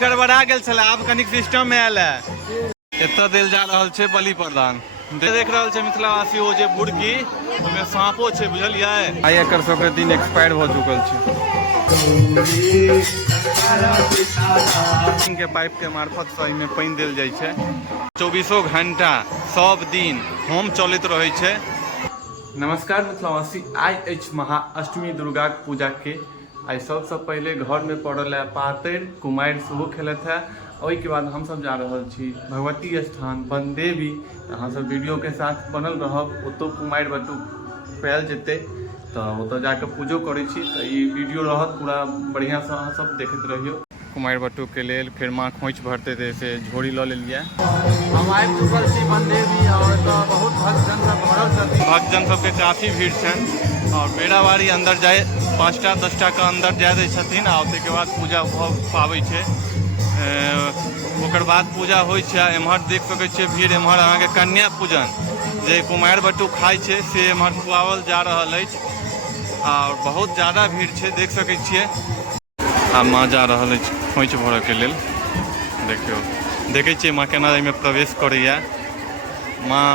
गड़बड़ा गेल छले, आब कनिक सिस्टम में आयल है। एतऽ देल जा रहल छै बलि प्रदान। देख रहल छै मिथिलावासी ओ जे बुड़की ओहिमे सांपो छै, बुझलियै। आइ एकर सबके दिन एक्सपायर भ चुकल छै। के पाइप के मार्फत से एहिमे पानि देल जाइ छै। 24 घंटा सब दिन होम चलैत रहै छै। नमस्कार मिथिलावासी, आइ अछि महाअष्टमी दुर्गा पूजा के। आई सबसे पहले घर में पड़ल है पातरि, कुमारि सेहो खेलत है। ओहिके बाद हम सब जा रहल छी भगवती स्थान बनदेवी। अहाँ सब वीडियो के साथ बनल रहब। ओतो कुमारि बटुक पायल जेतै तो ओतो जाके पूजो करै छी। तो ई वीडियो रहत पूरा बढ़िया से अहाँ सब देखैत रहियो। कुमारि बटुक के लेल फिर माँ खोइच भरते थे से झोरी ल लेलिए। हम आबि चुकल छी बनदेवी और तो बहुत भक्तजन सब भरल छथिन। भक्तजन सबके काफी भीड़ छनि और बेड़ावारी अंदर जाए 5टा 10टा के अंदर जाए दै छथिन और ताहिके बाद पूजा भऽ पाबै छै। ओकर बाद पूजा होइ छै। एम्हर देख सकै छियै भीड़। एम्हर अहाँके कन्या पूजन जे कुमारि बटुक खाइ छै से एम्हर खुआवल जा रहल अछि और बहुत ज़्यादा भीड़ छै, देख सकै छियै। आ माँ जा रहल अछि खोइच भरऽ के लेल। देखियौ, देखै छियै माँ केना एहिमे प्रवेश करैया। माँ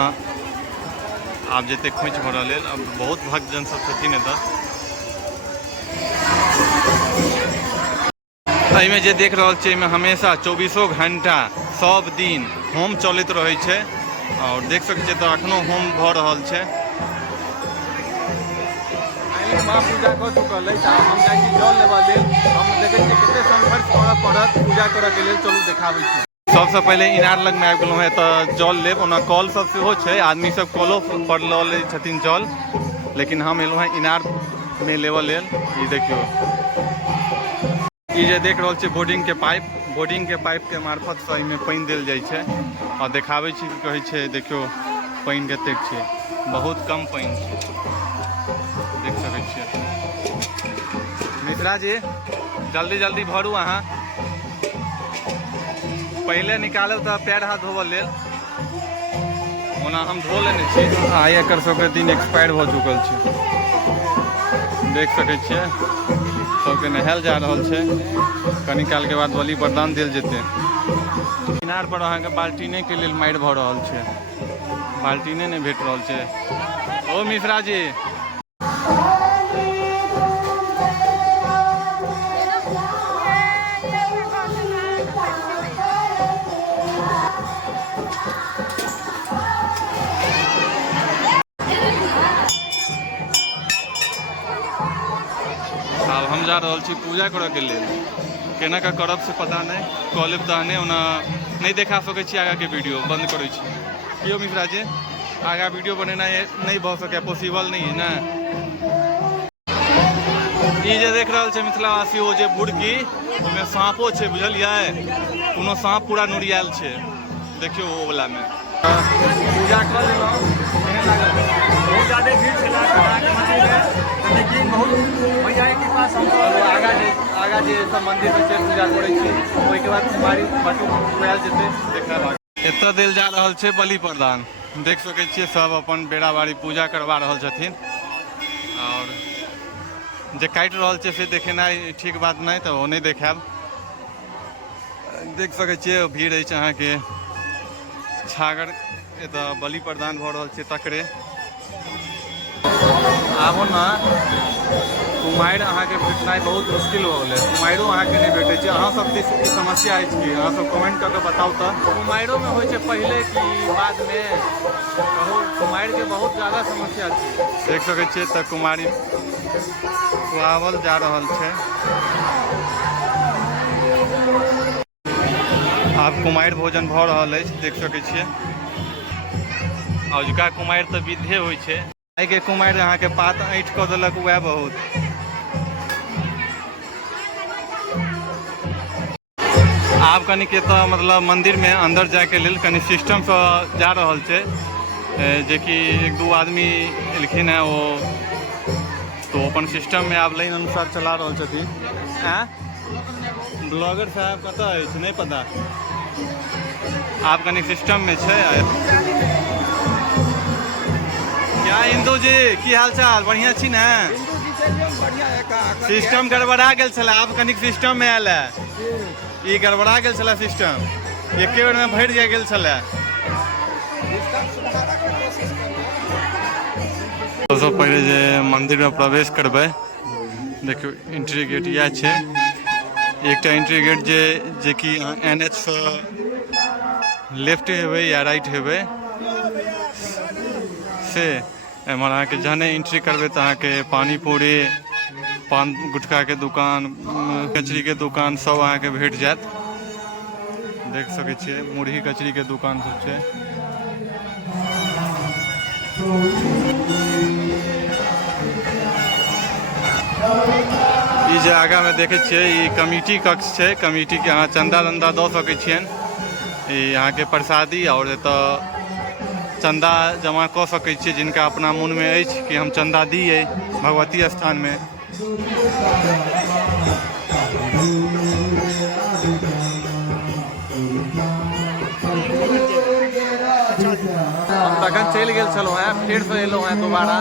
आब जेतै खोइच भरऽ लेल। अब बहुत भक्तजन सब छथिन एतऽ। एहिमे जे देख रहल छियै एहिमे हमेशा 24 घंटा सब दिन होम चलैत रहै छै और देख सकै छियै तऽ एखनो होम भऽ रहल छै। माँ पूजा कऽ चुकल अछि। हम जाइ छी जल लेबऽ लेल। हम देखै छियै कते संघर्ष करऽ पड़त पूजा करऽ के लेल। चलू देखाबै छी। सबसे पहले इनार लग में आबि गेलहुँ हैं तऽ जल लेब। ओना कल सब सेहो छै, आदमी सब कलो पर लऽ लै छथिन जल, लेकिन हम एलहुँ हैं इनार में लेबऽ लेल। ई देखियौ, ई जे देख रहल छियै बोर्डिंग के पाइप के मार्फत से एहिमे पानि देल जाइ छै और देखाबै छी कि कहै छै। देखियौ पानि कतेक छै, बहुत कम पानि छै, देख सकै छियै। मिश्रा जी जल्दी जल्दी भरू अहाँ। पहले निकालब तऽ पैर हाथ धोबऽ लेल, ओना हम धो लेने छी। आइ एकर सबके दिन एक्सपायर भऽ चुकल छै, देख सकै छियै। सबके नहायल जा रहल छै। कनी काल के बाद बलि प्रदान देल जेतै। इनार पर अहाँके बाल्टीने के लेल मारि भऽ रहल छै, बाल्टीने नहि भेट रहल छै। ओ मिश्रा जी, अब हम जा रहल छी पूजा करऽ के लेल। केना का करब से पता नहीं, कऽ लेब तहने। ओना नहीं देखा सकै छी आगा के वीडियो, बंद करै छी। कियो मिश्रा जी, आगा वीडियो बनेनाइ नहीं भऽ सकै, पॉसिबल नहीं है ना। ई जे देख रहल छै मिथिलावासी ओ जे बुड़की ओहिमे सांपो छै, बुझलियै। कोनो सांप पूरा नुरियाल छै, देखियौ ओ वला में। पूजा कऽ लेलहुँ। केहन लागल? बहुत ज्यादा भीड़ छलै मंदिर में, लेकिन बहुत मैया के कृपा से हम आगा जे सब मंदिर में छै पूजा करै छी। ओहिके बाद कुमारि बटुक खुआयल जेतै। एतऽ देल जा रहल छै बलि प्रदान। देख सकै छियै सब अपन बेड़ावारी पूजा करवा रहल छथिन और जे काटि रहल छै से देखेनाइ ठीक बात नहीं, तऽ ओ नहीं देखायब। देख सकै छियै भीड़ अछि अहाँके। छागर एतऽ बलि प्रदान भऽ रहल छै तकरे। आबो ना, कुमारि अहाँके भेटनाइ बहुत मुश्किल हो गेलै। कुमारिओ अहाँके नहीं भेटै छै। अहाँ सब दिस ई समस्या अछि कि अहाँ सब कमेंट कऽ के बताउ तऽ। कुमारिओ में होइ छै पहले कि बाद में, कहू। कुमारि के बहुत ज़्यादा समस्या छै। देख सकै छियै तऽ कुमारी खुआवल जा रहल छै। आब कुमारि भोजन भऽ रहल अछि, देख सकै छियै। अजुका कुमारि तऽ विधे होइ छै। आइ के कुमारि अहाँके पात ऐंठ कऽ देलक, वएह बहुत। आब कनिक एतऽ मतलब मंदिर में अंदर जाए के लेल कनि सिस्टम से जा रहल छै, जेकि 1-2 आदमी एलखिन हैं वो, तो अपन सिस्टम में आब लाइन अनुसार चला रहल छथिन। ब्लॉगर साहब कतऽ अछि नहीं पता। आप कनी सिस्टम में छै। क्या इंदू जी, की हाल चाल? बढ़िया छी ने? सिस्टम गड़बड़ा गेल छलै, आब कनिक सिस्टम में आयल है। ई गड़बड़ा गेल छलै सिस्टम, एके बेर में भरि जा गेल छलै। सबसँ पहिले जे मंदिर में प्रवेश करबै, देखियौ एंट्री गेट यह छै। एकटा एंट्री गेट जे कि NH से लेफ्ट हेबै या राइट हेबै से एम्हर अहाँके जहने एंट्री करबै तऽ अहाँके पानी पूरी, पान गुटखा के दुकान, कचरी के दुकान सब अहाँके भेट जायत। देख सकै छियै मुरही कचरी के दुकान सब छै। ई जे आगा में देखे छियै ई कमिटी कक्ष छै। कमिटी के अहाँ चंदा दंदा दऽ सकै छियनि। ई अहाँके प्रसादी और एतऽ चंदा जमा कऽ सकै छियै जिनका अपना मन में अछि कि हम चंदा दिए भगवती स्थान में। हम तखन चलि गेल छलहुँ हैं, फिर से एलहुँ हैं दोबारा।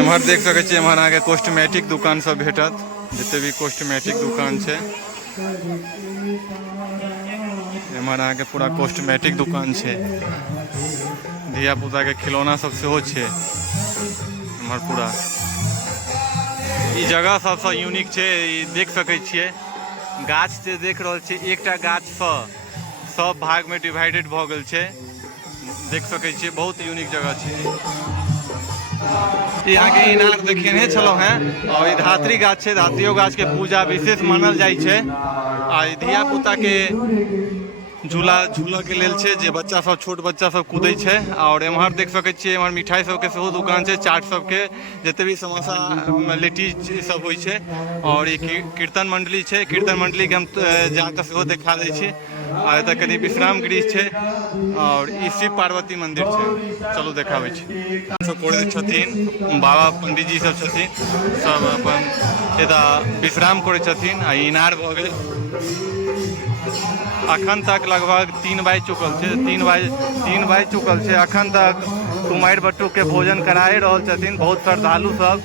एम्हर देख सकै छियै एम्हर अहाँके कॉस्मेटिक दुकान सब भेटत, जते भी कॉस्मेटिक दुकान छै एम्हर अहाँके पूरा कॉस्मेटिक दुकान छै। धिया पुता के खिलौना सब सेहो छै एम्हर पूरा। ई जगह सबसँ यूनिक छै। ई देख सकै छियै गाछ जे देख रहल छियै, एकटा गाछ सब भाग में डिवाइडेड भऽ गेल छै। देख सकै छियै बहुत यूनिक जगह छै। यहाँ के इनार देखने छलहुँ हैं और ई धात्री गाछ छै। धात्रियो गाछ के पूजा विशेष मानल जाइ छै। आ धिया पुता के झूला के लेल छै, जे बच्चा सब छोट बच्चा सब कूदै छै। और एम्हर देख सकै छियै एम्हर मिठाई सबके सेहो दुकान छै, चाट सबके, जते भी समोसा लिट्टी सब होइ छै। और ई कीर्तन मंडली छै। कीर्तन मंडली के हम जाकर सेहो देखा दै छी। आ एतऽ कनी विश्राम गृह छै और ई शिव पार्वती मंदिर छै। चलू देखाबै छी। सब कोड़े छथिन, बाबा पंडित जी सब छथिन, सब अपन एतऽ विश्राम करै छथिन। आ इनार भऽ गेल अखन तक लगभग 3 बाजि चुकल छै। 3 बाजि चुकल छै। अखन तक कुमारि बटुक के भोजन कराए रहल छथिन बहुत श्रद्धालु सब।